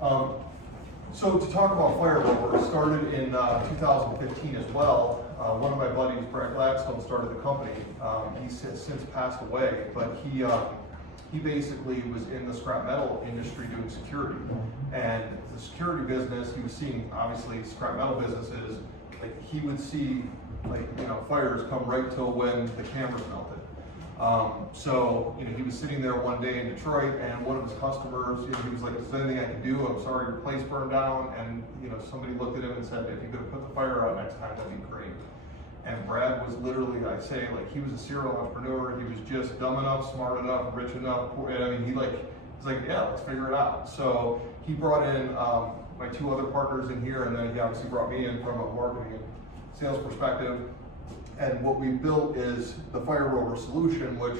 So to talk about Fire Rover, started in 2015 as well. One of my buddies, Brett Gladstone, started the company. He's since passed away, but he basically was in the scrap metal industry doing security. And the security business, he was seeing, obviously, scrap metal businesses, like he would see, like, fires come right till when the cameras melted. So, he was sitting there one day in Detroit, and one of his customers, he was like, "Is there anything I can do? I'm sorry your place burned down." And, somebody looked at him and said, "If you could put the fire out next time, that'd be great." And Brad was literally, I say, like, he was a serial entrepreneur. He was just dumb enough, smart enough, rich enough. I mean, he's like, "Yeah, let's figure it out." So he brought in my two other partners in here, and then he obviously brought me in from a marketing and sales perspective. And what we built is the Fire Rover solution, which,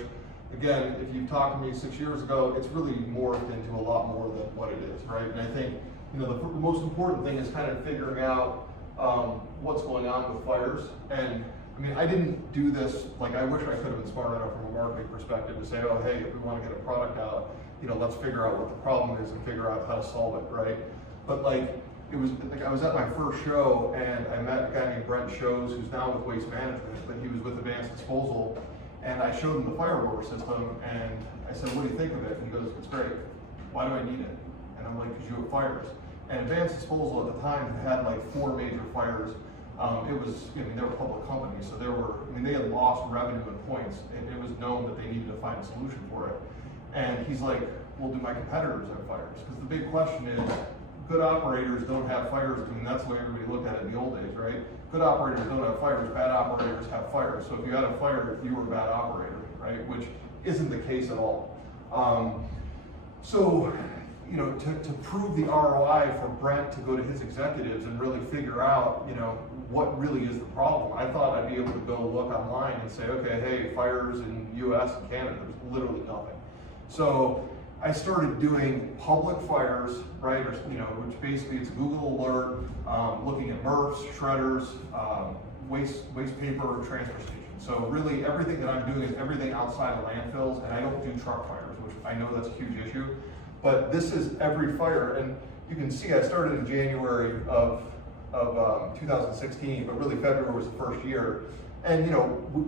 again, if you talked to me 6 years ago, it's really morphed into a lot more than what it is, right? And I think, the most important thing is kind of figuring out what's going on with fires. And I mean, I didn't do this, like, I wish I could have been smart enough from a marketing perspective to say, "Oh, hey, if we want to get a product out, let's figure out what the problem is and figure out how to solve it," right? But it was like I was at my first show and I met a guy named Brent Shows, who's now with Waste Management, but he was with Advanced Disposal, and I showed him the Fire Rover system and I said, "What do you think of it?" And he goes, "It's great. Why do I need it?" And I'm like, "Because you have fires." And Advanced Disposal at the time had like 4 major fires. It was, they were a public company, so they had lost revenue and points, and it was known that they needed to find a solution for it. And he's like, "Well, do my competitors have fires?" Because the big question is, good operators don't have fires. I mean, that's the way everybody looked at it in the old days, right? Good operators don't have fires, bad operators have fires. So if you had a fire, you were a bad operator, right? Which isn't the case at all. To prove the ROI for Brent to go to his executives and really figure out, what really is the problem, I thought I'd be able to go look online and say, okay, hey, fires in US and Canada, there's literally nothing. So I started doing public fires, right, which basically it's a Google alert, looking at MRFs, shredders, waste paper, transfer stations. So really everything that I'm doing is everything outside of landfills, and I don't do truck fires, which I know that's a huge issue. But this is every fire, and you can see I started in January of 2016, but really February was the first year. And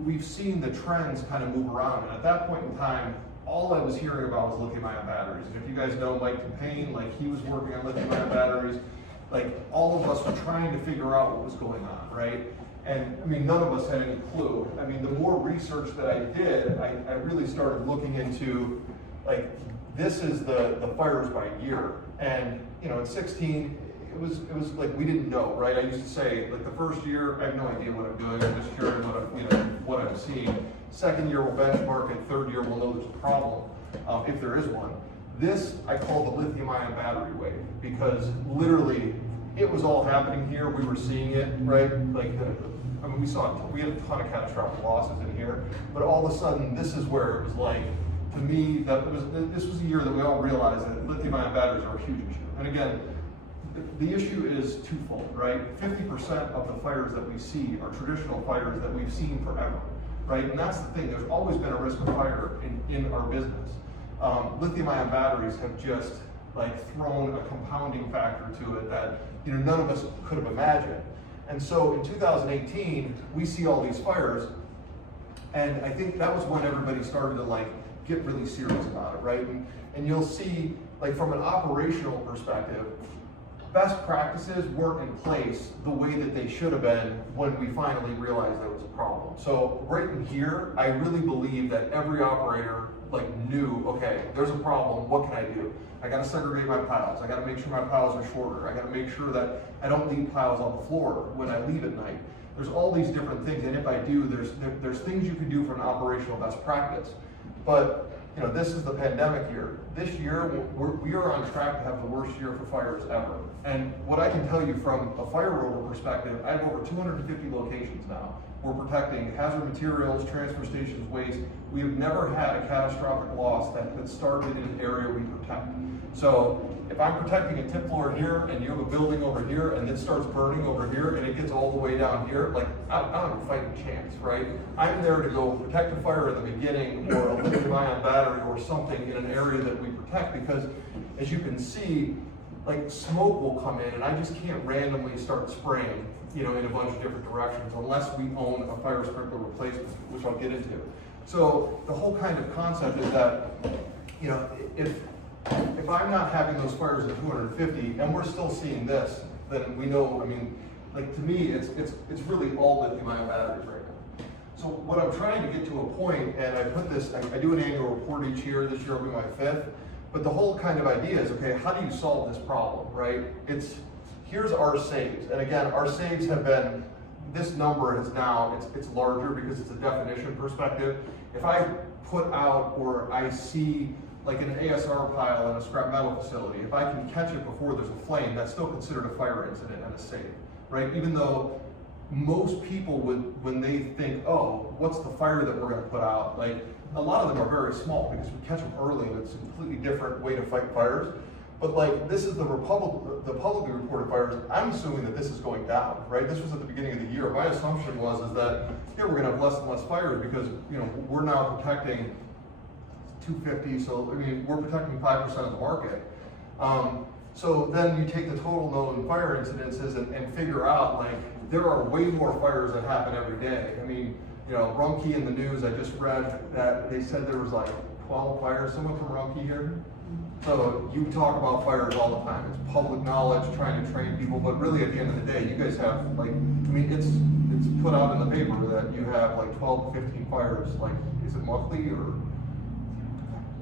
we've seen the trends kind of move around, and at that point in time, all I was hearing about was lithium-ion batteries. And if you guys know Mike Payne, like he was working on lithium-ion batteries, like all of us were trying to figure out what was going on, right? And I mean, none of us had any clue. I mean, the more research that I did, I really started looking into, like, this is the fires by year. And in 16, it was like we didn't know, right? I used to say, like, the first year, I have no idea what I'm doing. I'm just hearing what I'm seeing. Second year we'll benchmark, and third year we'll know there's a problem, if there is one. This I call the lithium-ion battery wave, because literally it was all happening here. We were seeing it, right? Like, we had a ton of catastrophic losses in here, but all of a sudden this is where it was like, to me, this was a year that we all realized that lithium-ion batteries are a huge issue. And again, the issue is twofold, right? 50% of the fires that we see are traditional fires that we've seen forever, right? And that's the thing, there's always been a risk of fire in our business. Lithium-ion batteries have just thrown a compounding factor to it that none of us could have imagined. And so in 2018, we see all these fires, and I think that was when everybody started to get really serious about it, right? And you'll see, from an operational perspective, best practices weren't in place the way that they should have been when we finally realized there was a problem. So right in here, I really believe that every operator knew, okay, there's a problem, what can I do? I gotta segregate my piles, I gotta make sure my piles are shorter, I gotta make sure that I don't leave piles on the floor when I leave at night. There's all these different things, and if I do, there's things you can do for an operational best practice. But this is the pandemic year. This year, we are on track to have the worst year for fires ever. And what I can tell you from a Fire Rover perspective, I have over 250 locations now. We're protecting hazard materials, transfer stations, waste. We have never had a catastrophic loss that started in an area we protect. So if I'm protecting a tip floor here and you have a building over here and it starts burning over here and it gets all the way down here, I don't have a fighting chance, right? I'm there to go protect a fire in the beginning, or a lithium-ion battery or something in an area that we protect, because as you can see, like smoke will come in and I just can't randomly start spraying, you know, in a bunch of different directions unless we own a fire sprinkler replacement, which I'll get into. So the whole kind of concept is that, you know, if I'm not having those fires at 250 and we're still seeing this, then we know, I mean, like to me, it's really all lithium-ion batteries right now. So what I'm trying to get to a point, and I put this, I do an annual report each year. This year will be my 5th. But the whole kind of idea is, okay, how do you solve this problem, right? Here's our saves. And again, our saves have been, this number is now, it's larger because it's a definition perspective. If I put out or I see like an ASR pile in a scrap metal facility, if I can catch it before there's a flame, that's still considered a fire incident and a save, right? Even though most people would, when they think, oh, what's the fire that we're gonna put out? Like, a lot of them are very small because we catch them early and it's a completely different way to fight fires. But like, this is the publicly reported fires. I'm assuming that this is going down, right? This was at the beginning of the year. My assumption was that, yeah, we're gonna have less and less fires because, you know, we're now protecting 250, so I mean, we're protecting 5% of the market. So then you take the total known fire incidences and figure out, like, there are way more fires that happen every day. I mean, you know, Rumpke in the news, I just read that they said there was like 12 fires. Someone from Rumpke here? So you talk about fires all the time. It's public knowledge, trying to train people, but really at the end of the day, you guys have like, I mean, it's put out in the paper that you have like 12 to 15 fires. Like, is it monthly or?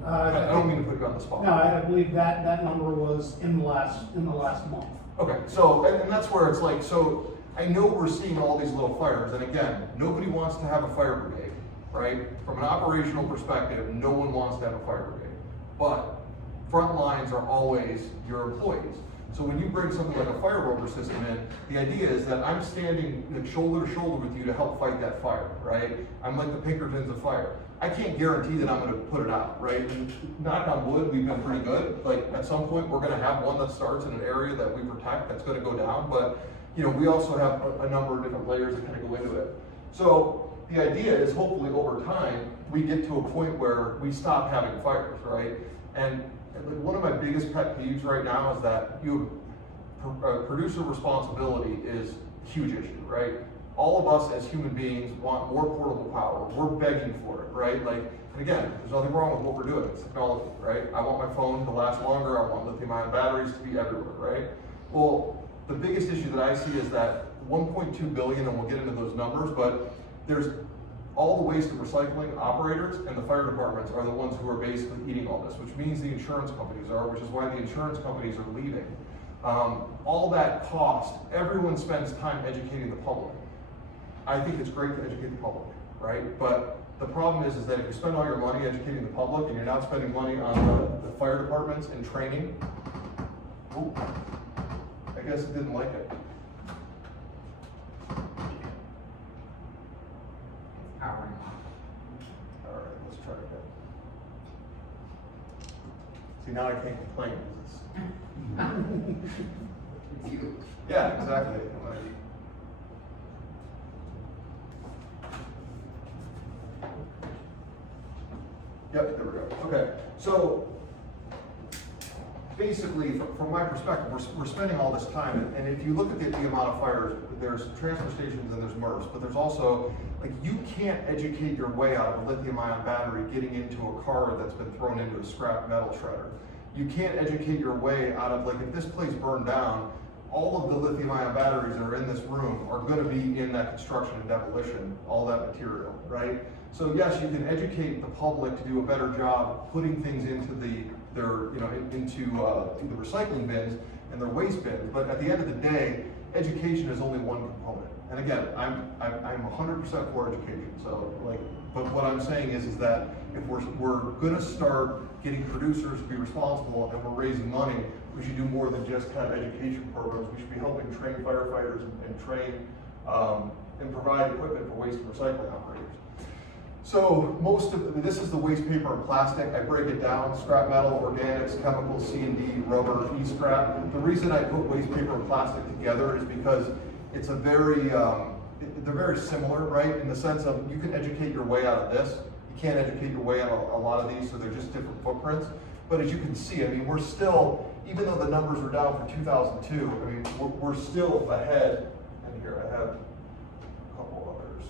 I don't mean to put you on the spot. No, I believe that number was in the last month. Okay, so and that's where it's like, so I know we're seeing all these little fires, and again, nobody wants to have a fire brigade, right? From an operational perspective, no one wants to have a fire brigade, but front lines are always your employees. So when you bring something like a fire Rover system in, the idea is that I'm standing like, shoulder to shoulder with you to help fight that fire, right? I'm like the Pinkertons of fire. I can't guarantee that I'm going to put it out, right? And knock on wood, we've been pretty good. Like at some point, we're going to have one that starts in an area that we protect that's going to go down. But you know, we also have a number of different layers that kind of go into it. So the idea is hopefully over time, we get to a point where we stop having fires, right? And one of my biggest pet peeves right now is that producer responsibility is a huge issue, right? All of us as human beings want more portable power. We're begging for it, right? Like, and again, there's nothing wrong with what we're doing. It's technology, right? I want my phone to last longer. I want lithium-ion batteries to be everywhere, right? Well, the biggest issue that I see is that 1.2 billion, and we'll get into those numbers, but there's all the waste and recycling operators and the fire departments are the ones who are basically eating all this, which means the insurance companies are, which is why the insurance companies are leaving. All that cost, everyone spends time educating the public. I think it's great to educate the public, right? But the problem is that if you spend all your money educating the public and you're not spending money on the fire departments and training, ooh, I guess it didn't like it. Powering on. All right, let's try again. See, now I can't complain. It's you. Yeah, exactly. Yep, there we go. Okay, so basically, from my perspective, we're spending all this time, and if you look at the amount of fires, there's transfer stations and there's MRFs, but there's also, like, you can't educate your way out of a lithium-ion battery getting into a car that's been thrown into a scrap metal shredder. You can't educate your way out of, like, if this place burned down, all of the lithium-ion batteries that are in this room are going to be in that construction and demolition, all that material, right? So yes, you can educate the public to do a better job putting things into into the recycling bins and their waste bins. But at the end of the day, education is only one component. And again, I'm 100% for education. So like, but what I'm saying is that if we're going to start getting producers to be responsible and we're raising money, we should do more than just kind of education programs. We should be helping train firefighters and train and provide equipment for waste and recycling operators. So this is the waste paper and plastic. I break it down: scrap metal, organics, chemicals, C&D, rubber, e-scrap. The reason I put waste paper and plastic together is because it's a they're very similar, right? In the sense of you can educate your way out of this. You can't educate your way out of a lot of these, so they're just different footprints. But as you can see, I mean, we're still, even though the numbers are down for 2002, I mean, we're still ahead. And here I have a couple others.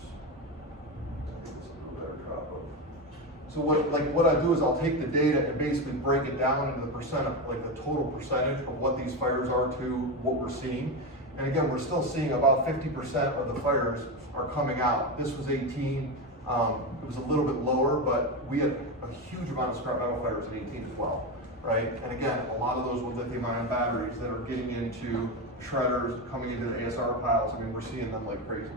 I think this is a better drop of. So what I do is I'll take the data and basically break it down into the percent of, like the total percentage of what these fires are to what we're seeing. And again, we're still seeing about 50% of the fires are coming out. This was 18. It was a little bit lower, but we had a huge amount of scrap metal fires in 18 as well, right? And again, a lot of those were lithium-ion batteries that are getting into shredders, coming into the ASR piles. I mean, we're seeing them like crazy.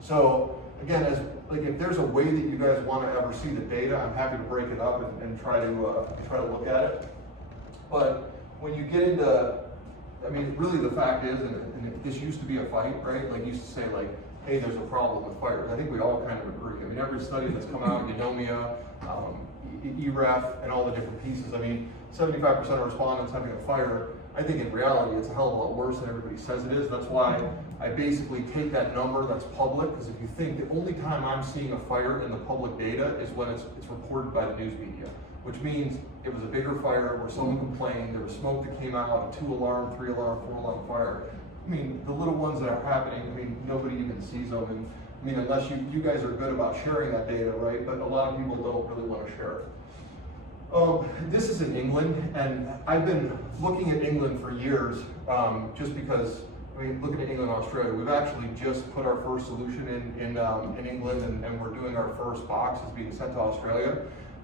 So again, if there's a way that you guys want to ever see the data, I'm happy to break it up and try to look at it. But when you get into, I mean, really the fact is, and this used to be a fight, right? Like, used to say like, hey, there's a problem with fires. I think we all kind of agree. I mean, every study that's come out, Eunomia, EREF, and all the different pieces, I mean, 75% of respondents having a fire, I think in reality, it's a hell of a lot worse than everybody says it is. That's why I basically take that number that's public, because if you think the only time I'm seeing a fire in the public data is when it's reported by the news media, which means it was a bigger fire where someone complained, there was smoke that came out, a 2-alarm, 3-alarm, 4-alarm fire. I mean, the little ones that are happening, I mean, nobody even sees them. And I mean, unless you guys are good about sharing that data, right? But a lot of people don't really want to share it. This is in England, and I've been looking at England for years, just because, I mean, looking at England and Australia, we've actually just put our first solution in England, and we're doing our first boxes being sent to Australia.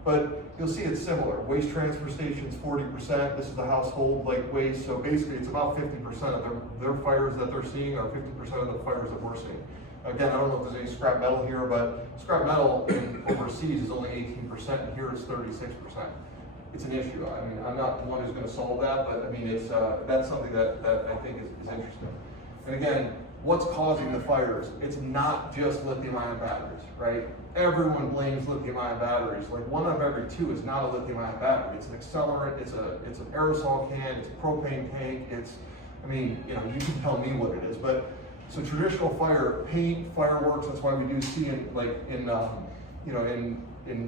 But you'll see it's similar. Waste transfer stations, 40%. This is the household like waste. So basically it's about 50% of their fires that they're seeing are 50% of the fires that we're seeing. Again, I don't know if there's any scrap metal here, but scrap metal overseas is only 18%, and here it's 36%. It's an issue. I mean, I'm not the one who's going to solve that, but I mean, it's that's something that I think is interesting. And again, what's causing the fires? It's not just lithium-ion batteries, right? Everyone blames lithium-ion batteries. Like 1 out of every 2 is not a lithium-ion battery. It's an accelerant, it's an aerosol can, it's a propane tank, I mean, you know, you can tell me what it is, but so traditional fire, paint, fireworks, that's why we do see in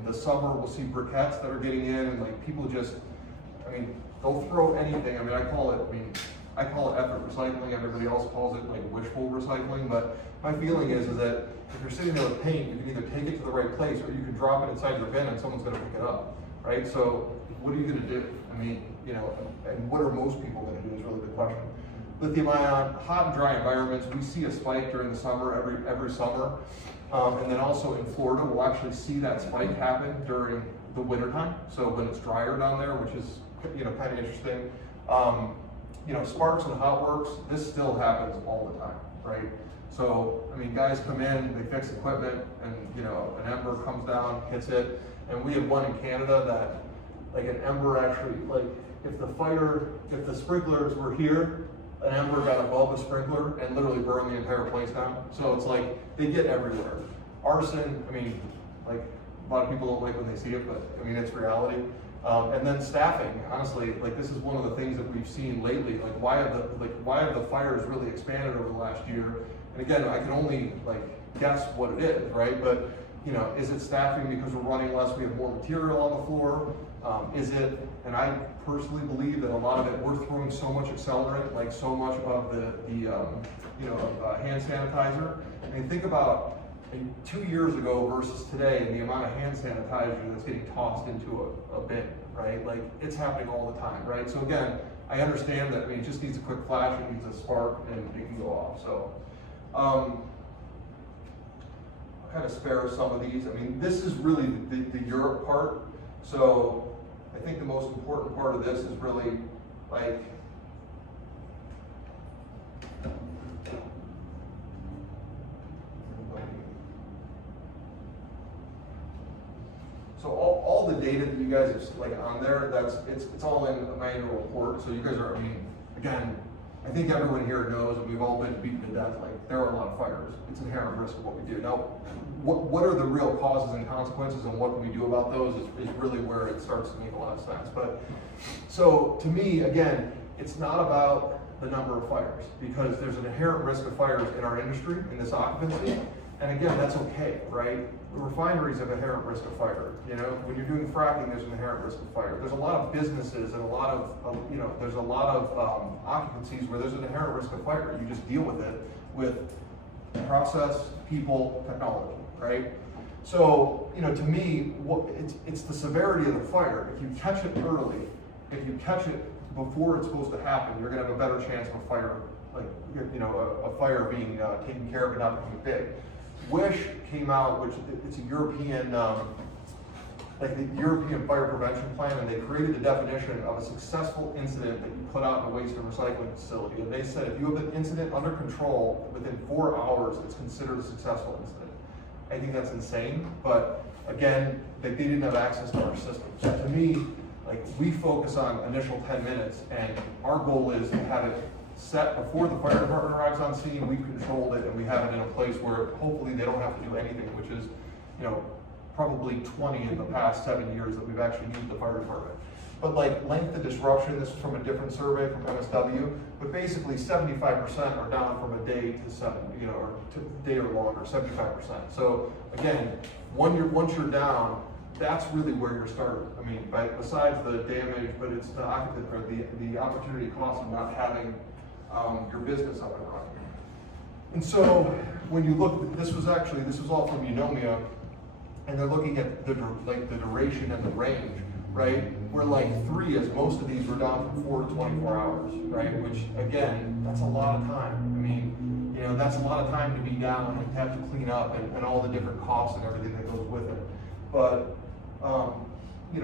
the summer, we'll see briquettes that are getting in, and like people just, I mean, they'll throw anything. I mean, I call it effort recycling. Everybody else calls it like wishful recycling. But my feeling is that if you're sitting there with paint, you can either take it to the right place or you can drop it inside your bin and someone's going to pick it up, right? So what are you going to do? I mean, you know, and what are most people going to do is really the question. Lithium-ion, hot and dry environments, we see a spike during the summer, every summer. And then also in Florida, we'll actually see that spike happen during the wintertime. So when it's drier down there, which is, you know, kind of interesting. You know, sparks and hot works, this still happens all the time, right? So, I mean, guys come in, they fix equipment, and, you know, an ember comes down, hits it. And we had one in Canada that, like, an ember actually, like, if the sprinklers were here, an ember got above a sprinkler and literally burned the entire place down. So it's like, they get everywhere. Arson, I mean, like, a lot of people don't like when they see it, but I mean, it's reality. And then staffing, honestly, like this is one of the things that we've seen lately. Like, why have the fires really expanded over the last year? And again, I can only like guess what it is, right? But you know, is it staffing because we're running less? We have more material on the floor. Is it? And I personally believe that a lot of it, we're throwing so much accelerant, like so much of the hand sanitizer. I mean, think about 2 years ago versus today, and the amount of hand sanitizer that's getting tossed into a bin, right? Like, it's happening all the time, right? So again, I understand that, I mean, it just needs a quick flash, it needs a spark, and it can go off. So, I'll kind of spare some of these. I mean, this is really the Europe part. So, I think the most important part of this is really, like, so all the data that you guys have like on there, it's all in my annual report. So you guys are, I mean, again, I think everyone here knows, and we've all been beaten to death, like there are a lot of fires. It's inherent risk of what we do. Now, what are the real causes and consequences, and what can we do about those is really where it starts to make a lot of sense. But so to me, again, it's not about the number of fires, because there's an inherent risk of fires in our industry, in this occupancy. And again, that's okay, right? The refineries have inherent risk of fire. You know, when you're doing fracking, there's an inherent risk of fire. There's a lot of businesses and a lot of, there's a lot of occupancies where there's an inherent risk of fire. You just deal with it with process, people, technology, right? So, to me, it's the severity of the fire. If you catch it early, if you catch it before it's supposed to happen, you're gonna have a better chance of a fire, a fire being taken care of and not becoming big. WISH came out, which it's a European, the European Fire Prevention Plan, and they created a definition of a successful incident that you put out in a waste and recycling facility. And they said if you have an incident under control within 4 hours, it's considered a successful incident. I think that's insane, but again, they didn't have access to our system. So to me, we focus on initial 10 minutes, and our goal is to have it set before the fire department arrives on scene. We've controlled it, and we have it in a place where hopefully they don't have to do anything, which is, probably 20 in the past 7 years that we've actually used the fire department. But length of disruption, this is from a different survey from MSW, but basically 75% are down from a day to 7, or to a day or longer, 75%. So again, once you're down, that's really where you're starting. I mean, besides the damage, but it's the occupant or the opportunity cost of not having your business up and running. And so when you look, this was all from Eunomia, and they're looking at the duration and the range, right? Where 3 is most of these were down from 4 to 24 hours, right? Which again, that's a lot of time. I mean, that's a lot of time to be down and have to clean up and all the different costs and everything that goes with it. But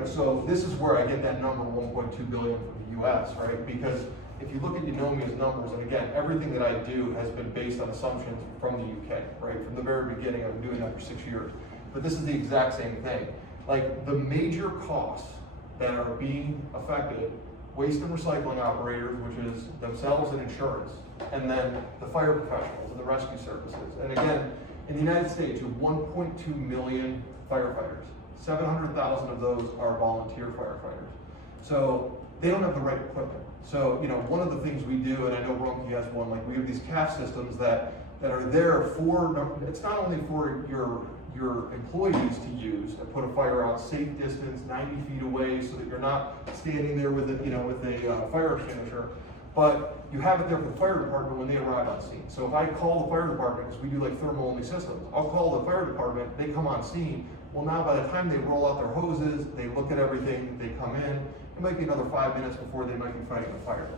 so this is where I get that number 1.2 billion from the US, right? Because if you look at Eunomia's numbers, and again, everything that I do has been based on assumptions from the UK, right? From the very beginning, I've been doing that for 6 years. But this is the exact same thing. The major costs that are being affected, waste and recycling operators, which is themselves and insurance, and then the fire professionals and the rescue services. And again, in the United States, you have 1.2 million firefighters. 700,000 of those are volunteer firefighters. So they don't have the right equipment. So, one of the things we do, and I know Rumpke has one, we have these CAF systems that are there for, it's not only for your employees to use and put a fire out safe distance, 90 feet away, so that you're not standing there with a fire extinguisher, but you have it there for the fire department when they arrive on scene. So if I call the fire department, because we do thermal only systems, I'll call the fire department, they come on scene. Well, now by the time they roll out their hoses, they look at everything, they come in, it might be another 5 minutes before they might be fighting a fire.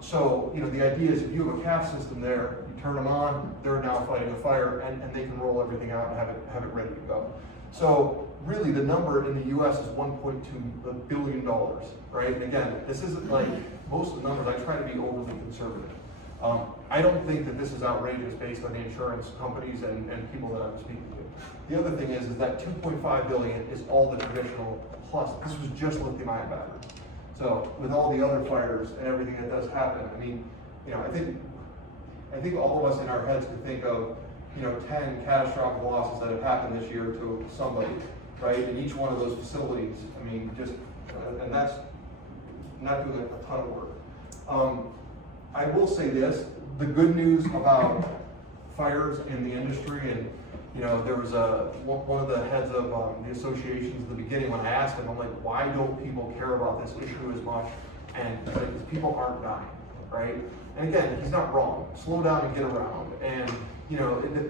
So, the idea is if you have a CAF system there, you turn them on, they're now fighting a fire, and they can roll everything out and have it ready to go. So really the number in the US is $1.2 billion, right? And again, this isn't most of the numbers, I try to be overly conservative. I don't think that this is outrageous based on the insurance companies and people that I'm speaking to. The other thing is that 2.5 billion is all the traditional, plus this was just lithium-ion batteries. So with all the other fires and everything that does happen, I mean, I think all of us in our heads can think of, 10 catastrophic losses that have happened this year to somebody, right? In each one of those facilities, I mean, and that's not doing a ton of work. I will say this, the good news about fires in the industry, and there was one of the heads of the associations at the beginning when I asked him, I'm like, why don't people care about this issue as much? And because people aren't dying, right? And again, he's not wrong. Slow down and get around. And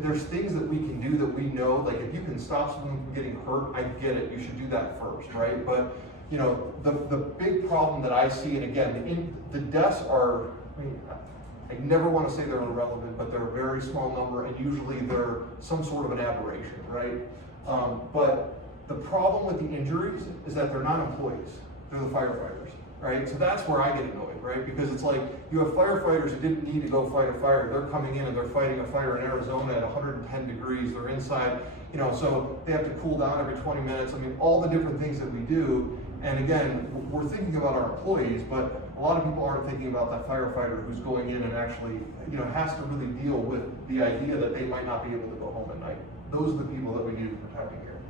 there's things that we can do that we know, if you can stop someone from getting hurt, I get it. You should do that first, right? But the big problem that I see, and again, the deaths are, I never want to say they're irrelevant, but they're a very small number, and usually they're some sort of an aberration, right? But the problem with the injuries is that they're not employees, they're the firefighters, right? So that's where I get annoyed, right? Because it's you have firefighters who didn't need to go fight a fire, they're coming in and they're fighting a fire in Arizona at 110 degrees, they're inside, so they have to cool down every 20 minutes. I mean, all the different things that we do. And again, we're thinking about our employees, but a lot of people aren't thinking about that firefighter who's going in and actually, has to really deal with the idea that they might not be able to go home at night. Those are the people that we need to be protecting here.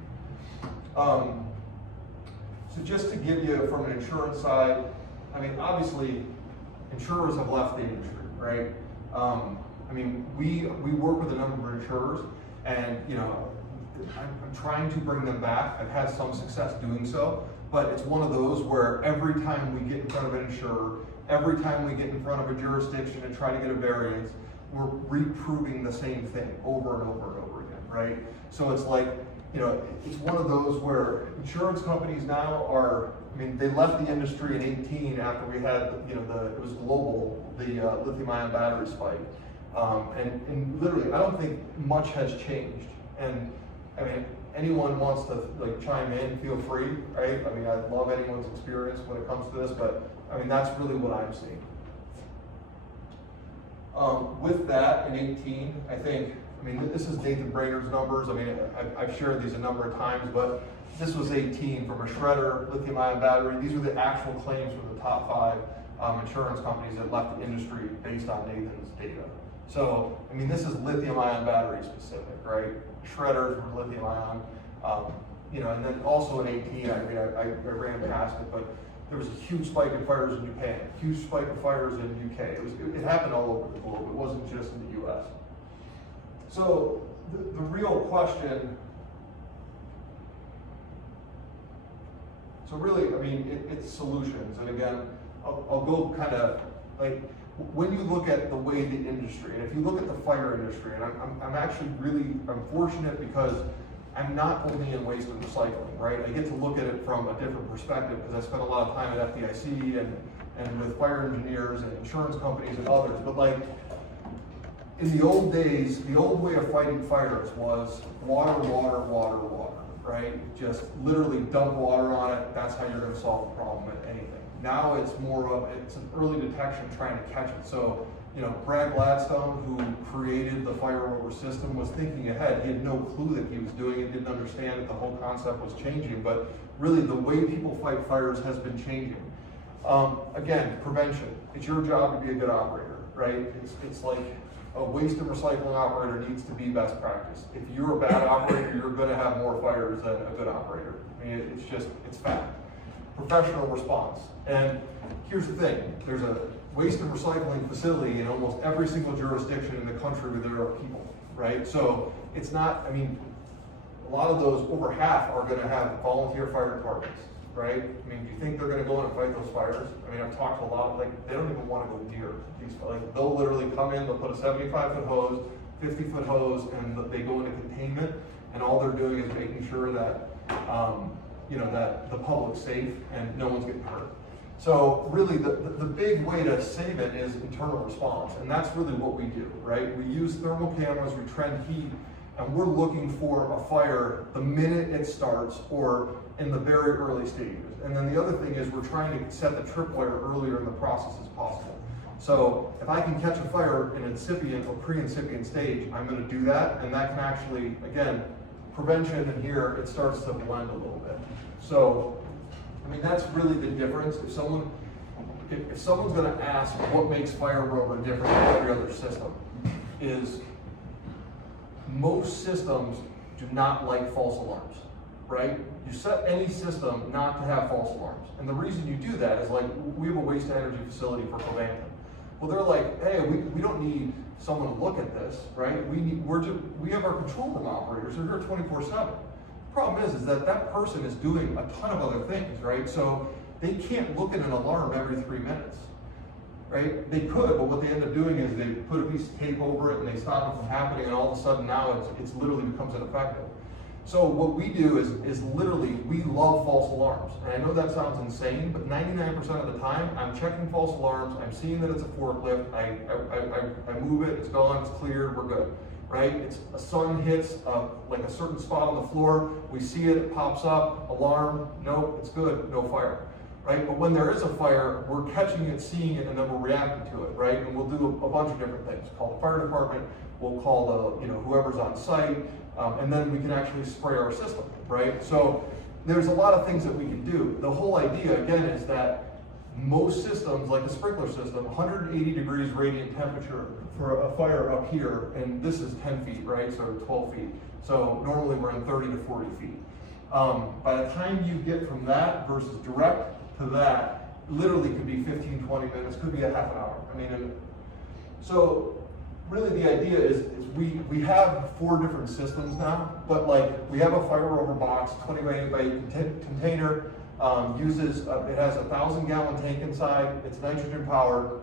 So just to give you from an insurance side, I mean, obviously, insurers have left the industry, right? I mean, we work with a number of insurers, And, you know, I'm trying to bring them back. I've had some success doing so, but it's one of those where every time we get in front of an insurer, every time we get in front of a jurisdiction and try to get a variance, we're reproving the same thing over and over and over again, right? So it's like, you know, it's one of those where insurance companies now are, I mean, they left the industry in 18 after we had, you know, it was global, the lithium-ion battery spike. And literally, I don't think much has changed. And I mean, anyone wants to like chime in, feel free, right? I mean, I love anyone's experience when it comes to this, but I mean, that's really what I'm seeing. With that, in 18, I think, I mean, this is Nathan Brainerd's numbers. I mean, I've shared these a number of times, but this was 18 from a shredder, lithium-ion battery. These were the actual claims from the top 5 insurance companies that left the industry based on Nathan's data. So, I mean, this is lithium-ion battery specific, right? Shredders were lithium-ion, you know, and then also in 18, I mean, I ran past it, but there was a huge spike in fires in Japan, huge spike of fires in UK. It happened all over the globe. It wasn't just in the US. So the real question, so really, I mean, it's solutions. And again, I'll go kind of like, when you look at the way the industry, and if you look at the fire industry, and I'm actually really, I'm fortunate because I'm not only in waste and recycling, right? I get to look at it from a different perspective because I spent a lot of time at FDIC and with fire engineers and insurance companies and others. But like, in the old days, the old way of fighting fires was water, water, water, water, right? Just literally dump water on it. That's how you're going to solve the problem with anything. Now it's more of, it's an early detection trying to catch it. So, you know, Brad Gladstone, who created the fire Rover system, was thinking ahead. He had no clue that he was doing it, didn't understand that the whole concept was changing, but really the way people fight fires has been changing. Again, prevention. It's your job to be a good operator, right? It's like a waste and recycling operator needs to be best practice. If you're a bad operator, you're gonna have more fires than a good operator. I mean, it's just, it's fact. Professional response. And here's the thing, there's a waste and recycling facility in almost every single jurisdiction in the country where there are people, right? So it's not, I mean, a lot of those, over half are gonna have volunteer fire departments, right? I mean, do you think they're gonna go in and fight those fires? I mean, I've talked to a lot of, like, they don't even wanna go near these, like, they'll literally come in, they'll put a 75-foot hose, 50-foot hose, and they go into containment, and all they're doing is making sure that, you know, that the public's safe and no one's getting hurt. So really the big way to save it is internal response, and that's really what we do, right? We use thermal cameras, we trend heat, and we're looking for a fire the minute it starts or in the very early stages. And then the other thing is we're trying to set the tripwire earlier in the process as possible. So if I can catch a fire in incipient or pre-incipient stage, I'm gonna do that, and that can actually, again, prevention, and here it starts to blend a little bit. So, I mean, that's really the difference. If someone's gonna ask what makes Fire Rover different than every other system, is most systems do not like false alarms, right? You set any system not to have false alarms. And the reason you do that is, like, we have a waste to energy facility for Covanton. Well, they're like, hey, we don't need someone to look at this, right? We have our control room operators, they're here 24/7. Problem is that that person is doing a ton of other things, right? So they can't look at an alarm every 3 minutes, right? They could, but what they end up doing is they put a piece of tape over it and they stop it from happening, and all of a sudden now it's literally becomes ineffective. So what we do is literally, we love false alarms. And I know that sounds insane, but 99% of the time, I'm checking false alarms, I'm seeing that it's a forklift, I move it, it's gone, it's cleared, we're good, right? It's a sun hits like a certain spot on the floor, we see it, it pops up, alarm, nope, it's good, no fire, right? But when there is a fire, we're catching it, seeing it, and then we're reacting to it, right? And we'll do a bunch of different things. Call the fire department, we'll call the, whoever's on site, and then we can actually spray our system, right? So there's a lot of things that we can do. The whole idea, again, is that most systems, like a sprinkler system, 180 degrees radiant temperature for a fire up here, and this is 10 feet, right? So 12 feet. So normally we're in 30 to 40 feet. By the time you get from that versus direct to that, literally could be 15, 20 minutes, could be a half an hour. I mean, so really the idea is we have 4 different systems now, but like we have a fire Rover box, 20 by 8 by 8 container, it has a 1,000-gallon tank inside, it's nitrogen powered.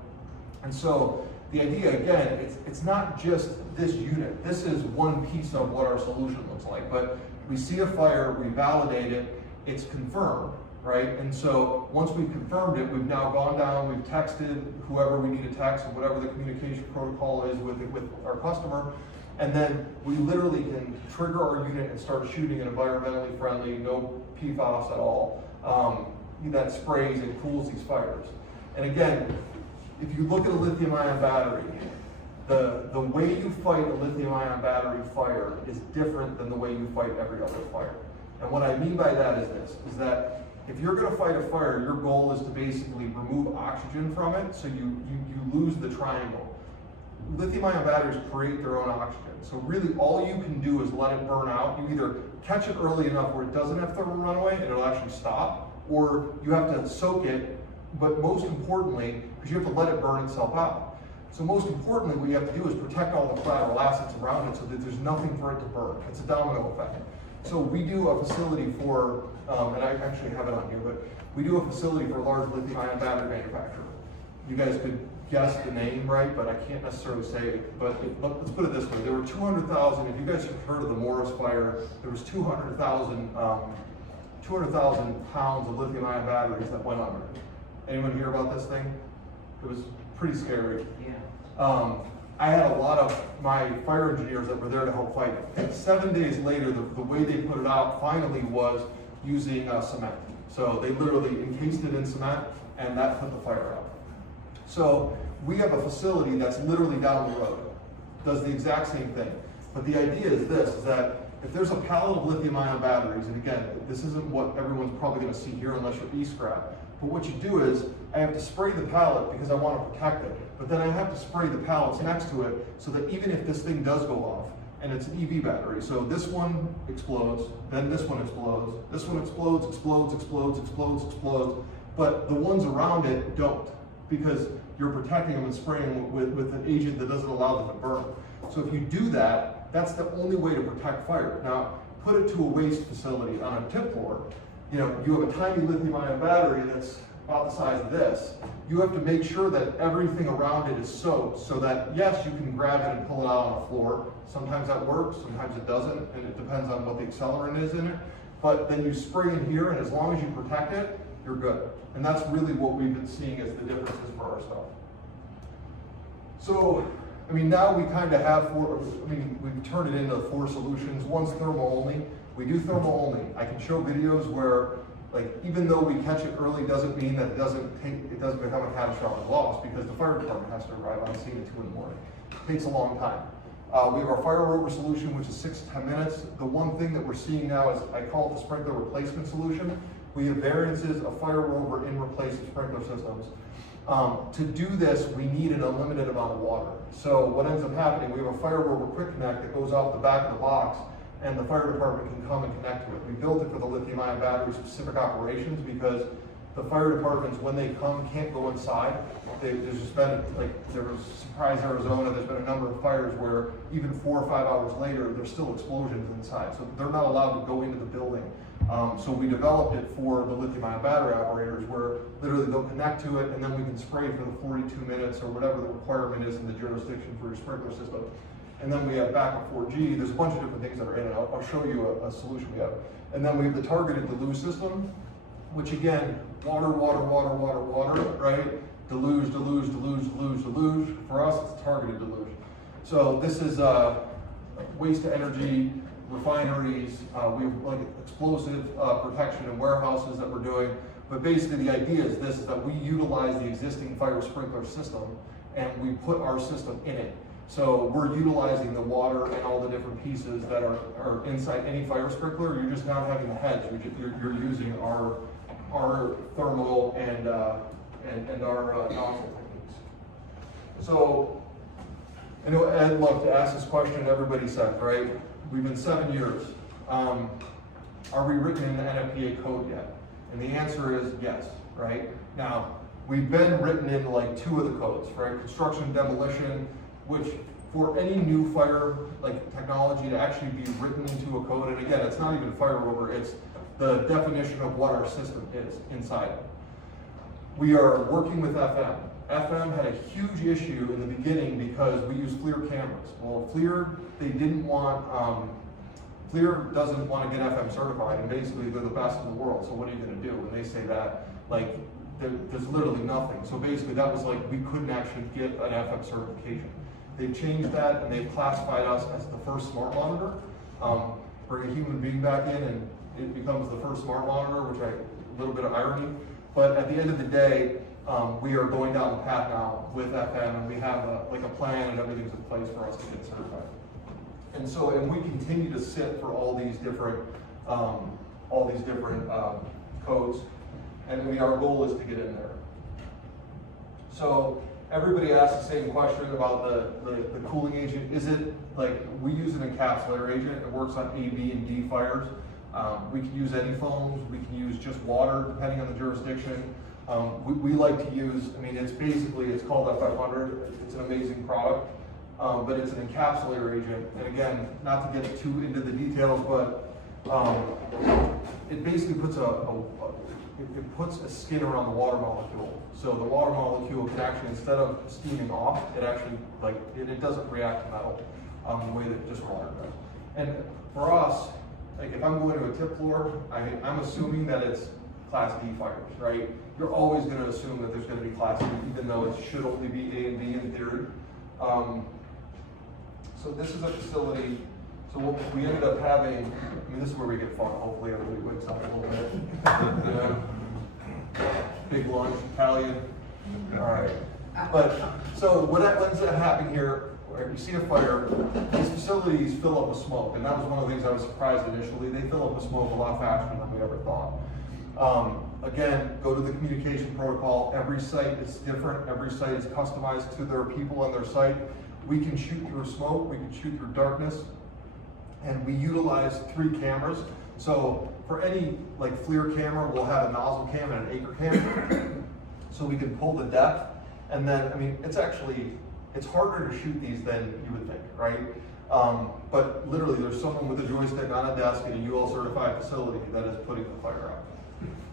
And so the idea, again, it's not just this unit. This is one piece of what our solution looks like. But we see a fire, we validate it, it's confirmed, right? And so once we've confirmed it, we've now gone down, we've texted whoever we need to text, and whatever the communication protocol is with our customer. And then we literally can trigger our unit and start shooting an environmentally friendly, no PFAS at all, that sprays and cools these fires. And again, if you look at a lithium-ion battery, the way you fight a lithium-ion battery fire is different than the way you fight every other fire. And what I mean by that is this, is that if you're gonna fight a fire, your goal is to basically remove oxygen from it, so you lose the triangle. Lithium-ion batteries create their own oxygen. So really all you can do is let it burn out. You either catch it early enough where it doesn't have thermal runaway and it'll actually stop, or you have to soak it, but most importantly, because you have to let it burn itself out. So most importantly, what you have to do is protect all the collateral assets around it so that there's nothing for it to burn. It's a domino effect. So we do a facility for, and I actually have it on here, but we do a facility for a large lithium-ion battery manufacturer. You guys could guess the name, right? But I can't necessarily say it. But let's put it this way. There were 200,000, if you guys have heard of the Morris fire, there was 200,000 pounds of lithium-ion batteries that went under. Anyone hear about this thing? It was pretty scary. Yeah. I had a lot of my fire engineers that were there to help fight it. And 7 days later, the way they put it out finally was using cement. So they literally encased it in cement, and that put the fire out. So we have a facility that's literally down the road, does the exact same thing. But the idea is this, is that if there's a pallet of lithium-ion batteries, and again, this isn't what everyone's probably gonna see here unless you're E-scrap, but what you do is, I have to spray the pallet because I want to protect it, but then I have to spray the pallets next to it so that even if this thing does go off, and it's an EV battery, so this one explodes, then this one explodes, this one explodes, explodes, explodes, explodes, explodes, but the ones around it don't, because you're protecting them and spraying with an agent that doesn't allow them to burn. So if you do that, that's the only way to protect fire. Now, put it to a waste facility on a tip floor, you have a tiny lithium-ion battery that's about the size of this. You have to make sure that everything around it is soaked so that, yes, you can grab it and pull it out on the floor. Sometimes that works, sometimes it doesn't, and it depends on what the accelerant is in it. But then you spray in here, and as long as you protect it, you're good. And that's really what we've been seeing as the differences for our stuff. So, I mean, now we kind of have we've turned it into 4 solutions. One's thermal only. We do thermal only. I can show videos where, like, even though we catch it early doesn't mean that it doesn't become a catastrophic loss, because the fire department has to arrive on scene at 2 in the morning. It takes a long time. We have our fire Rover solution, which is 6 to 10 minutes. The one thing that we're seeing now is, I call it the sprinkler replacement solution. We have variances of fire Rover in replacement sprinkler systems. To do this, we need an unlimited amount of water. So what ends up happening, we have a fire Rover quick connect that goes off the back of the box, and the fire department can come and connect to it. We built it for the lithium-ion battery specific operations because the fire departments, when they come, can't go inside. There's just been, there was Surprise, Arizona, there's been a number of fires where even 4 or 5 hours later, there's still explosions inside. So they're not allowed to go into the building. So we developed it for the lithium-ion battery operators where literally they'll connect to it and then we can spray for the 42 minutes or whatever the requirement is in the jurisdiction for your sprinkler system. And then we have backup 4G. There's a bunch of different things that are in it. I'll show you a solution we have. And then we have the targeted deluge system, which again, water, water, water, water, water, right? Deluge, deluge, deluge, deluge, deluge. For us, it's targeted deluge. So this is waste to energy, refineries, we have like explosive protection in warehouses that we're doing. But basically the idea is this, is that we utilize the existing fire sprinkler system and we put our system in it. So we're utilizing the water and all the different pieces that are inside any fire sprinkler. You're just not having the heads. You're using our thermal and our nozzle techniques. So I know Ed loved to ask this question. Everybody said, right? We've been 7 years. Are we written in the NFPA code yet? And the answer is yes, right? Now, we've been written in like 2 of the codes, right? Construction, demolition, which for any new fire like technology to actually be written into a code, and again, it's not even fire Rover, it's the definition of what our system is inside. We are working with FM. FM had a huge issue in the beginning because we use FLIR cameras. Well, FLIR, they didn't want, FLIR doesn't want to get FM certified, and basically they're the best in the world, so what are you going to do? When they say that, like, there's literally nothing. So basically that was like, we couldn't actually get an FM certification. They've changed that, and they've classified us as the first smart monitor. Bring a human being back in, and it becomes the first smart monitor, which a little bit of irony. But at the end of the day, we are going down the path now with FM, and we have a plan, and everything's in place for us to get certified. And so, and we continue to sit for all these different codes, and our goal is to get in there. So everybody asks the same question about the cooling agent. Is it like, we use an encapsulator agent? It works on A, B, and D fires. We can use any foams. We can use just water, depending on the jurisdiction. We like to use, I mean, it's called F500. It's an amazing product, but it's an encapsulator agent. And again, not to get too into the details, but it basically puts it puts a skin around the water molecule. So the water molecule can actually, instead of steaming off, it actually, it doesn't react to metal the way that just water does. And for us, like if I'm going to a tip floor, I'm assuming that it's Class D fires, right? You're always going to assume that there's going to be Class D, even though it should only be A and B in theory. So this is a facility. So what we ended up having, I mean, this is where we get fun. Hopefully everybody wakes up a little bit. Yeah. Big lunch, Italian. All right. But so what ends up happening here, you see a fire, these facilities fill up with smoke, and that was one of the things I was surprised initially. They fill up with smoke a lot faster than we ever thought. Again, go to the communication protocol. Every site is different. Every site is customized to their people and their site. We can shoot through smoke. We can shoot through darkness. And we utilize 3 cameras. So for any like FLIR camera, we'll have a nozzle cam and an acre cam. So we can pull the depth. And then, I mean, it's harder to shoot these than you would think, right? But literally there's someone with a joystick on a desk in a UL certified facility that is putting the fire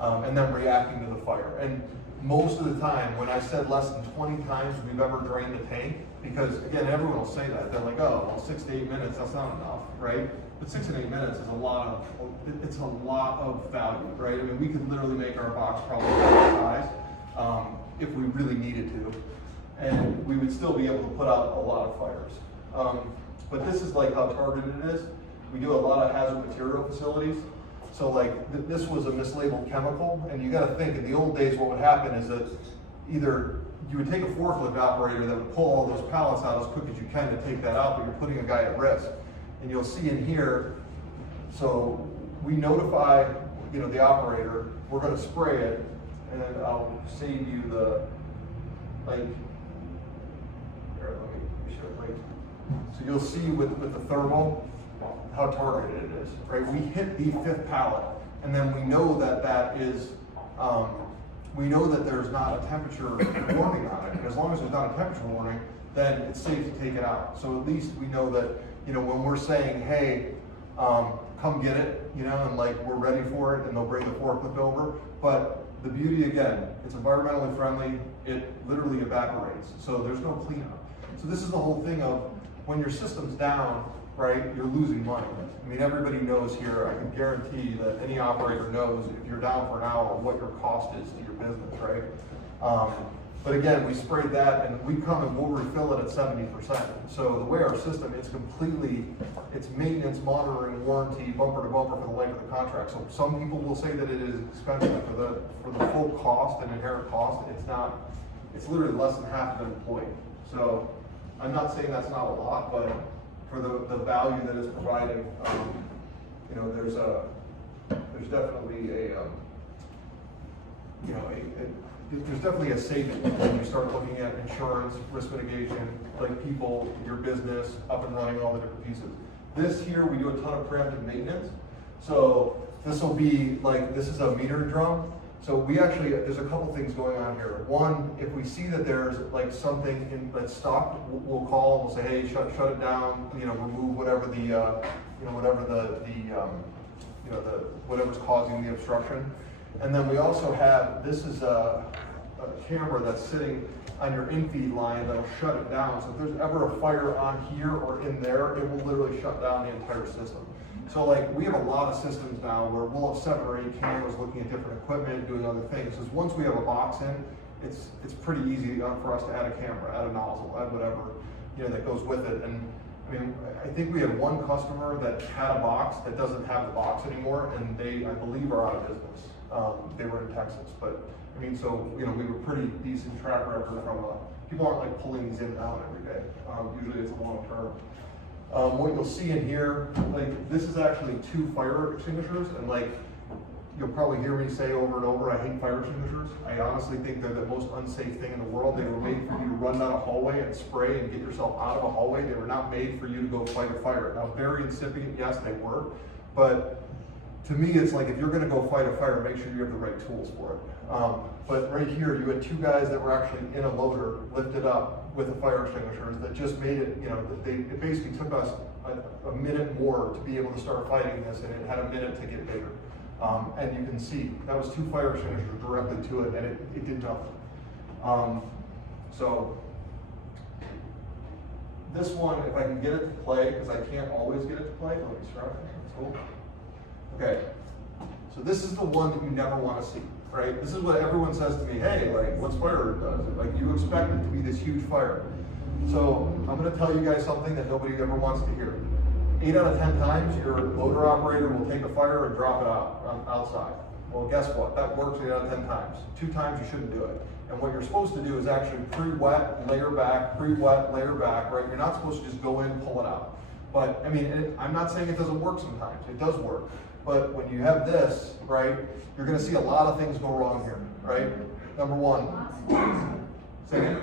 out. And then reacting to the fire. And most of the time, when I said less than 20 times we've ever drained the tank, because again, everyone will say that. They're like, oh, well, 6 to 8 minutes, that's not enough, right? But 6 and 8 minutes is a lot of value, right? I mean, we could literally make our box probably that size if we really needed to. And we would still be able to put out a lot of fires. But this is like how targeted it is. We do a lot of hazard material facilities. So like this was a mislabeled chemical, and you gotta think, in the old days what would happen is that either you would take a forklift operator that would pull all those pallets out as quick as you can to take that out, but you're putting a guy at risk. And you'll see in here, so we notify the operator, we're gonna spray it, and then I'll save you the, here, let me show it. So you'll see with the thermal, how targeted it is, right? We hit the 5th pallet, and then we know that is, we know that there's not a temperature warning on it. And as long as there's not a temperature warning, then it's safe to take it out. So at least we know that, when we're saying, hey, come get it, and like we're ready for it, and they'll bring the forklift over. But the beauty, again, it's environmentally friendly. It literally evaporates, so there's no cleanup. So this is the whole thing of when your system's down, right, you're losing money. I mean, everybody knows here, I can guarantee that any operator knows if you're down for an hour, what your cost is to your business, right? But again, we sprayed that, and we come and we'll refill it at 70%. So the way our system, it's maintenance, monitoring, warranty, bumper to bumper for the life of the contract. So some people will say that it is expensive for the full cost and inherent cost. It's not. It's literally less than half of an employee. So I'm not saying that's not a lot, but for the value that it's providing, there's definitely there's definitely a saving when you start looking at insurance, risk mitigation, like people, your business, up and running, all the different pieces. This here, we do a ton of preemptive maintenance. So this will be like, this is a meter drum. So we actually, there's a couple things going on here. One, if we see that there's like something that's stuck, we'll call and we'll say, hey, shut it down, remove whatever whatever's causing the obstruction. And then we also have, this is a camera that's sitting on your in-feed line that'll shut it down. So if there's ever a fire on here or in there, it will literally shut down the entire system. So like, we have a lot of systems now where we'll have 7 or 8 cameras looking at different equipment, doing other things. Because once we have a box in, it's pretty easy for us to add a camera, add a nozzle, add whatever, that goes with it. And I mean, I think we have one customer that had a box that doesn't have the box anymore, and they, I believe, are out of business. They were in Texas, but I mean, so we have a pretty decent track record from people aren't like pulling these in and out every day. Usually it's a long term. What you'll see in here, like this is actually 2 fire extinguishers, and like you'll probably hear me say over and over, I hate fire extinguishers. I honestly think they're the most unsafe thing in the world. They were made for you to run down a hallway and spray and get yourself out of a hallway. They were not made for you to go fight a fire. Now, very incipient, yes, they were, but to me, it's like if you're going to go fight a fire, make sure you have the right tools for it. But right here, you had 2 guys that were actually in a loader, lifted up with the fire extinguishers that just made it, it basically took us a minute more to be able to start fighting this, and it had a minute to get bigger. And you can see, that was 2 fire extinguishers directly to it, and it did nothing. So, this one, if I can get it to play, because I can't always get it to play, let me start. That's cool. Okay, so this is the one that you never want to see, right? This is what everyone says to me, hey, like, what's fire does? Like, you expect it to be this huge fire. So, I'm going to tell you guys something that nobody ever wants to hear. 8 out of 10 times, your loader operator will take a fire and drop it out outside. Well, guess what? That works 8 out of 10 times. 2 times, you shouldn't do it. And what you're supposed to do is actually pre-wet, layer back, pre-wet, layer back, right? You're not supposed to just go in, pull it out. But, I mean, I'm not saying it doesn't work sometimes. It does work. But when you have this, right, you're going to see a lot of things go wrong here, right? Number 1. Say again?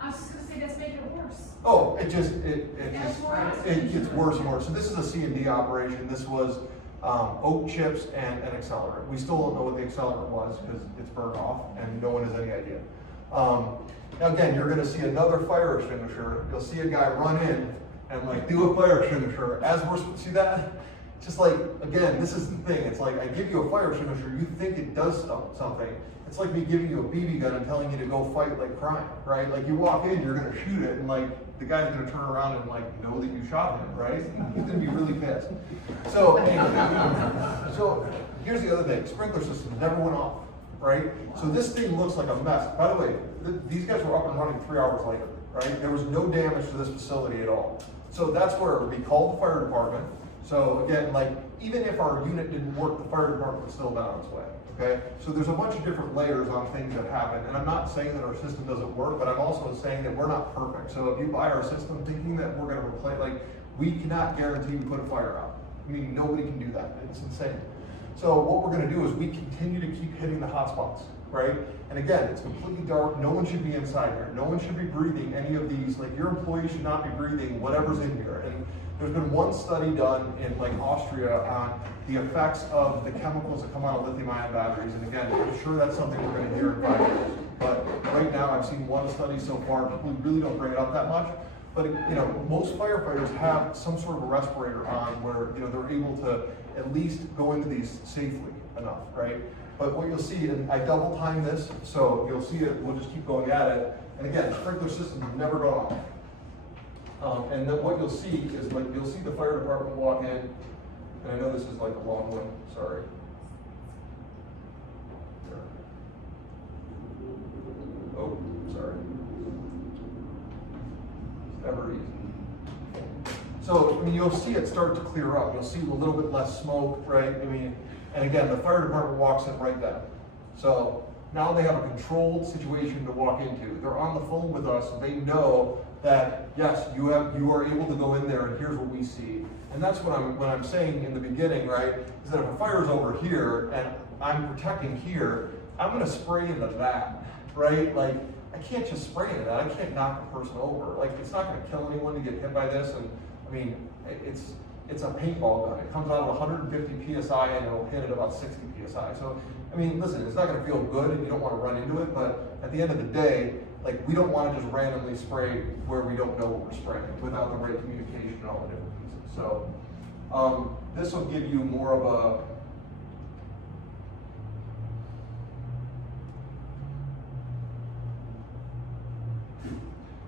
I was just going to say that's making it worse. Oh, it gets worse and worse. So this is a C&D operation. This was oak chips and an accelerant. We still don't know what the accelerant was because it's burned off and no one has any idea. Now again, you're going to see another fire extinguisher. You'll see a guy run in and like do a fire extinguisher. As we're supposed to see that, just like, again, this is the thing. It's like I give you a fire extinguisher, you think it does something. It's like me giving you a BB gun and telling you to go fight like crime, right? Like you walk in, you're gonna shoot it, and like the guy's gonna turn around and like know that you shot him, right? He's gonna be really pissed. So, so here's the other thing: sprinkler systems never went off, right? So this thing looks like a mess. By the way, these guys were up and running 3 hours later, right? There was no damage to this facility at all. So that's where we called the fire department. So again, like even if our unit didn't work, the fire department was still down its way. Okay, so there's a bunch of different layers on things that happen, and I'm not saying that our system doesn't work, but I'm also saying that we're not perfect. So if you buy our system thinking that we're going to replace, like we cannot guarantee we put a fire out. I mean, nobody can do that. It's insane. So what we're going to do is we continue to keep hitting the hot spots, right? And again, it's completely dark. No one should be inside here. No one should be breathing any of these. Like your employees should not be breathing whatever's in here. And there's been one study done in like Austria on the effects of the chemicals that come out of lithium-ion batteries. And again, I'm sure that's something we're going to hear in 5 years. But right now, I've seen one study so far. People really don't bring it up that much. But you know, most firefighters have some sort of a respirator on where they're able to at least go into these safely enough, right? But what you'll see, and I double time this, so you'll see it. We'll just keep going at it. And again, sprinkler systems have never gone off. And then what you'll see is like you'll see the fire department walk in, and I know this is like a long one. Sorry. There. Oh, sorry. It's never easy. So I mean, you'll see it start to clear up. You'll see a little bit less smoke, right? I mean, and again, the fire department walks in right then. So now they have a controlled situation to walk into. They're on the phone with us. They know that yes, you are able to go in there, and here's what we see. And that's what I'm saying in the beginning, right? Is that if a fire's over here and I'm protecting here, I'm going to spray into that, right? Like I can't just spray into that. I can't knock the person over. Like it's not going to kill anyone to get hit by this. And I mean, it's it's a paintball gun. It comes out at 150 PSI and it'll hit at about 60 PSI. So, I mean, listen, it's not gonna feel good and you don't wanna run into it, but at the end of the day, like, we don't wanna just randomly spray where we don't know what we're spraying without the right communication and all the different pieces. So, this will give you more of a,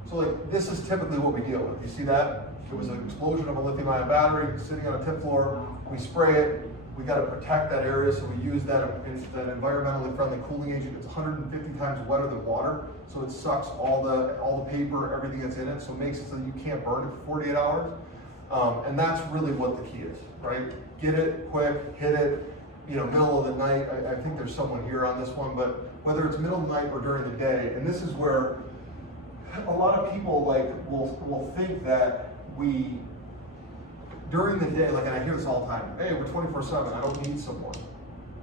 so like, this is typically what we deal with. You see that? It was an explosion of a lithium-ion battery sitting on a tip floor. We spray it. We got to protect that area, so we use that environmentally friendly cooling agent. It's 150 times wetter than water, so it sucks all the paper, everything that's in it, so it makes it so that you can't burn it for 48 hours. And that's really what the key is, right? Get it quick, hit it, you know, middle of the night. I think there's someone here on this one, but whether it's middle of the night or during the day, and this is where a lot of people like will think that we, during the day, like, and I hear this all the time, hey, we're 24/7, I don't need someone.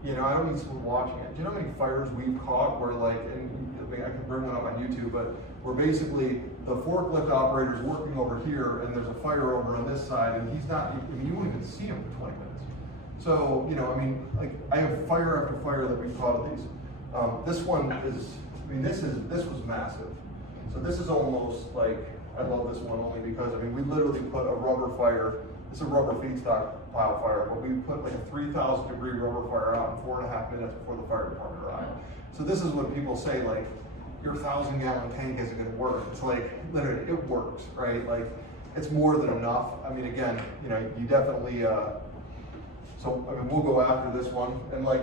You know, I don't need someone watching it. Do you know how many fires we've caught where, like, and I mean, I can bring one up on YouTube, but where basically the forklift operator's working over here and there's a fire over on this side and he's not, I mean, you won't even see him for 20 minutes. So, you know, I mean, like, I have fire after fire that we've caught of these. This one is, I mean, this was massive. So this is almost like, I love this one only because, I mean, we literally put a rubber fire, it's a rubber feedstock pile fire, but we put like a 3,000 degree rubber fire out in 4.5 minutes before the fire department arrived. So this is what people say, like, your 1,000-gallon tank isn't gonna work. It's like, literally, it works, right? Like, it's more than enough. I mean, again, you know, you definitely, so, I mean, we'll go after this one. And like,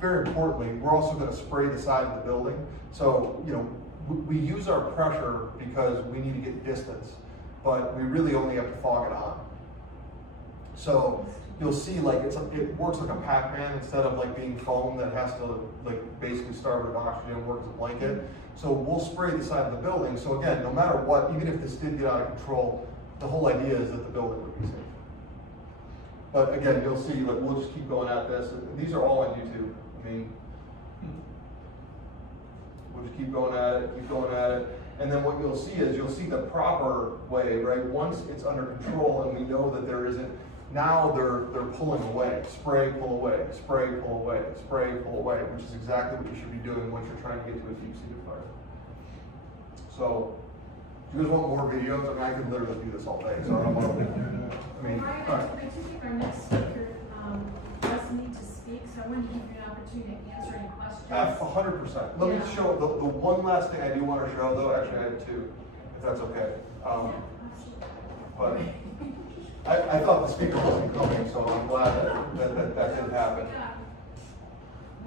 very importantly, we're also gonna spray the side of the building. So, you know, we use our pressure because we need to get distance, but we really only have to fog it on. So you'll see, like, it works like a Pac-Man instead of like being foam that has to like basically starve it of oxygen, work as a blanket. So we'll spray the side of the building. So again, no matter what, even if this did get out of control, the whole idea is that the building would be safe. But again, you'll see, like, we'll just keep going at this. These are all on YouTube. I mean, we'll just keep going at it, and then what you'll see is, you'll see the proper way, right? Once it's under control and we know that there isn't, now they're pulling away. Spray, pull away, spray, pull away, spray, pull away, which is exactly what you should be doing once you're trying to get to a deep-seated fire. So, do you guys want more videos? I mean, I could literally do this all day, so I don't want to, I mean, Right, all right. I do think our next speaker, does need to speak, so I want to give you an opportunity to answer any questions. 100%. Let me Yeah. show, the one last thing I do want to show, though, actually I have two, if that's okay. Yeah, absolutely. But I thought the speaker wasn't coming, so I'm glad that didn't happen. Yeah.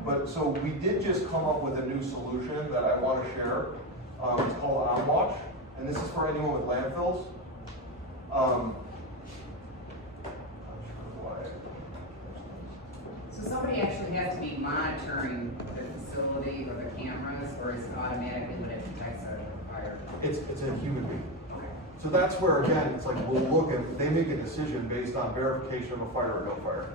But so we did just come up with a new solution that I want to share. It's called OnWatch, and this is for anyone with landfills. So somebody actually has to be monitoring the facility or the cameras, or is it automatically when it detects a fire? It's a human being. So that's where, again, it's like, we'll look at, they make a decision based on verification of a fire or no fire.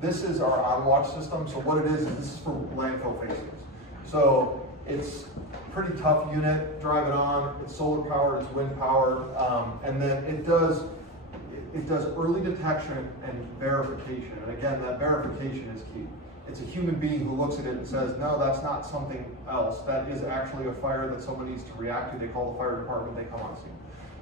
This is our OnWatch system. So what it is this is for landfill facings. So it's pretty tough unit, drive it on, it's solar powered, it's wind powered, and then it does early detection and verification. And again, that verification is key. It's a human being who looks at it and says, no, that's not something else. That is actually a fire that someone needs to react to. They call the fire department, they come on scene.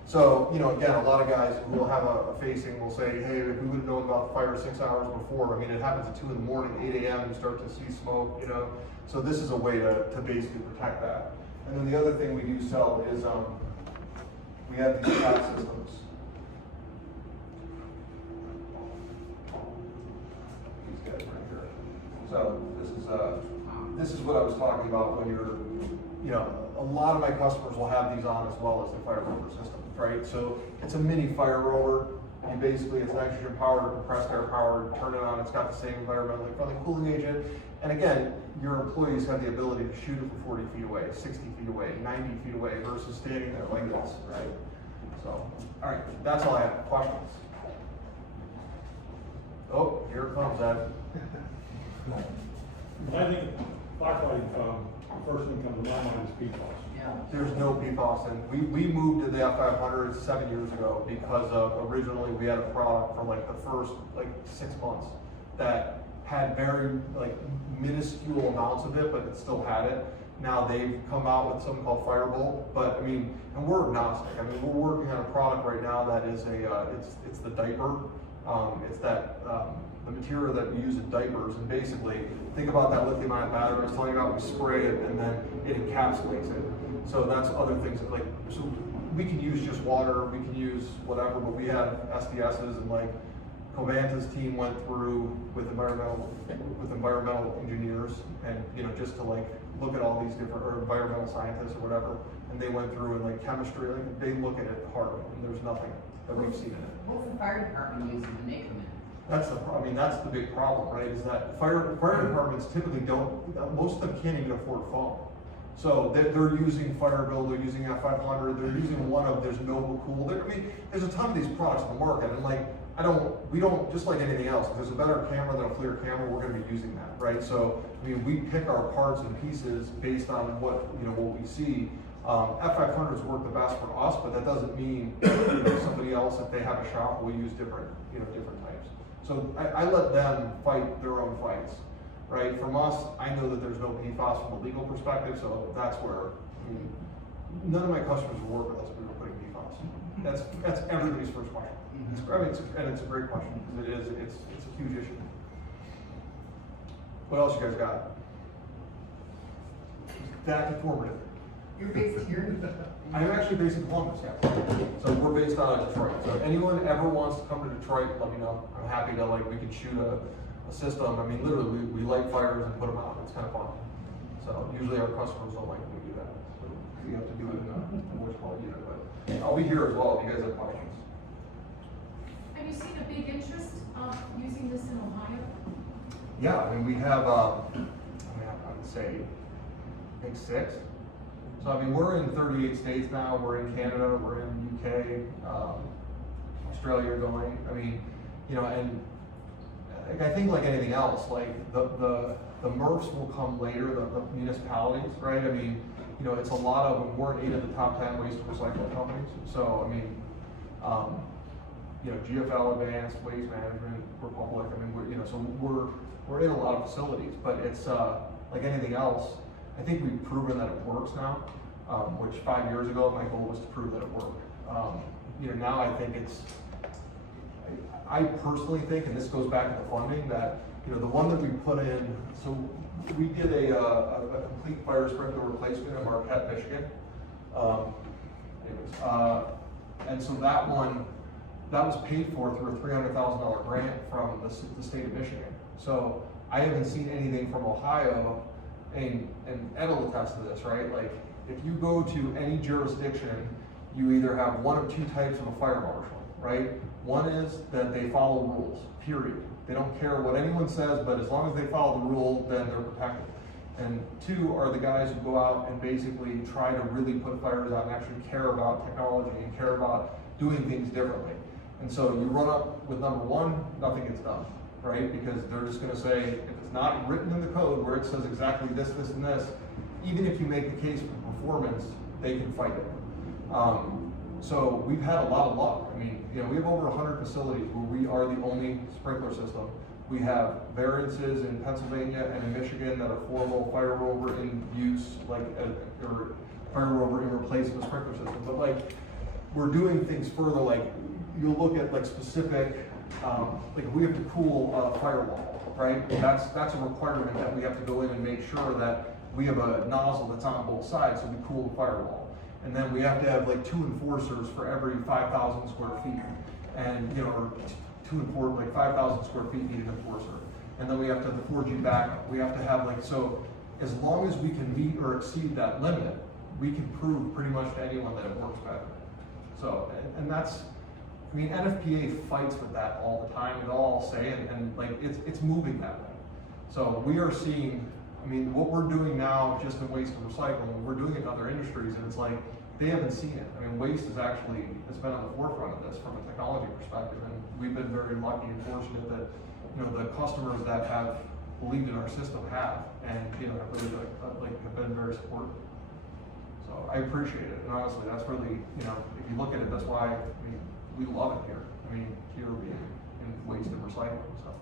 So, you know, again, a lot of guys who will have a facing will say, hey, if we would have known about the fire 6 hours before, I mean, it happens at 2 in the morning, 8 a.m., you start to see smoke, you know. So this is a way to basically protect that. And then the other thing we do sell is we have these chat systems. These guys right here. So this is what I was talking about when you're, you know, a lot of my customers will have these on as well as the fire rover system, right? So it's a mini fire rover. You basically, it's nitrogen powered, compressed air powered, turn it on, it's got the same environmentally friendly cooling agent. And again, your employees have the ability to shoot it from 40 feet away, 60 feet away, 90 feet away versus standing there like this, right? So, all right, that's all I have. Questions? Oh, here it comes, Ed. I think blacklight First thing comes to my mind is PFAS. Yeah. There's no PFAS, and we moved to the F500 7 years ago because of originally we had a product for like the first like 6 months that had very like minuscule amounts of it, but it still had it. Now they've come out with something called Firebolt, but I mean, and we're agnostic. I mean, we're working on a product right now that is a, it's the diaper. It's that, the material that we use in diapers, and basically, think about that lithium-ion battery. I was telling you about, we spray it and then it encapsulates it. So that's other things that, like, so we can use just water, we can use whatever, but we have SDSs, and like Covanta's team went through with environmental engineers, and you know, just to like look at all these different, or environmental scientists or whatever, and they went through and like chemistry, like they look at it hard, and there's nothing that we've seen in it. What's the fire department using to make them in? That's the I mean, that's the big problem, right? Is that fire departments typically don't. Most of them can't even afford foam. So they're using Firebill, they're using F500, they're using one of there's Noble Cool. I mean, there's a ton of these products on the market, and like we don't just like anything else. If there's a better camera than a FLIR camera, we're going to be using that, right? So I mean, we pick our parts and pieces based on what what we see. F500s work the best for us, but that doesn't mean somebody else, if they have a shop, will use different different types. So I let them fight their own fights, right? From us, I know that there's no PFAS from a legal perspective, so that's where, I mean, none of my customers will work with us if we were putting PFAS. That's everybody's first question. I mean, it's a great question, because it's a huge issue. What else you guys got? That informative. You're based here? I'm actually based in Columbus, yeah. So we're based out of Detroit. So if anyone ever wants to come to Detroit, let me know. I'm happy to, like, we can shoot a system. I mean, literally, we light fires and put them out. It's kind of fun. So usually our customers don't like when we do that. So we have to do it in a voice call unit. But I'll be here as well if you guys have questions. Have you seen a big interest of using this in Ohio? Yeah, I mean, we have, I would say, I think 6. So I mean, we're in 38 states now. We're in Canada. We're in UK, Australia going. I mean, and I think like anything else, like the MRFs will come later. The municipalities, right? I mean, it's a lot of them. We're in 8 of the top 10 waste recycling companies. So I mean, GFL, Advanced Waste Management, Republic. I mean, so we're in a lot of facilities. But it's like anything else. I think we've proven that it works now, which 5 years ago, my goal was to prove that it worked. Now I think I personally think, and this goes back to the funding, that, the one that we put in, so we did a complete fire sprinkler replacement in Marquette, Michigan. And so that one, that was paid for through a $300,000 grant from the state of Michigan. So I haven't seen anything from Ohio. And Ed will attest to this, right? Like, if you go to any jurisdiction, you either have one of 2 types of a fire marshal, right? One is that they follow rules, period. They don't care what anyone says, but as long as they follow the rule, then they're protected. And 2 are the guys who go out and basically try to really put fires out and actually care about technology and care about doing things differently. And so you run up with number 1, nothing gets done, right? Because they're just gonna say, if it's not written in the code where it says exactly this, this, and this, even if you make the case for performance, they can fight it. So we've had a lot of luck. I mean, we have over 100 facilities where we are the only sprinkler system. We have variances in Pennsylvania and in Michigan that are formal Fire Rover in use, like, or Fire Rover in replacement sprinkler system. But like, we're doing things further, like, you'll look at like specific, like we have to cool a firewall, right? That's a requirement that we have to go in and make sure that we have a nozzle that's on both sides, so we cool the firewall. And then we have to have like 2 enforcers for every 5,000 square feet, and or 2 and 4, like 5,000 square feet need an enforcer. And then we have to have the 4G backup. We have to have like, so as long as we can meet or exceed that limit, we can prove pretty much to anyone that it works better. So, and that's, I mean, NFPA fights with that all the time, and all say, and like it's moving that way. So we are seeing, I mean, what we're doing now just in waste and recycling, we're doing it in other industries, and it's like, they haven't seen it. I mean, waste is actually, it's been on the forefront of this from a technology perspective, and we've been very lucky and fortunate that, the customers that have believed in our system have, and, you know, have really, have been very supportive. So I appreciate it, and honestly, that's really, you know, if you look at it, that's why, I mean, we love it here. I mean, here being in waste and recycling, so.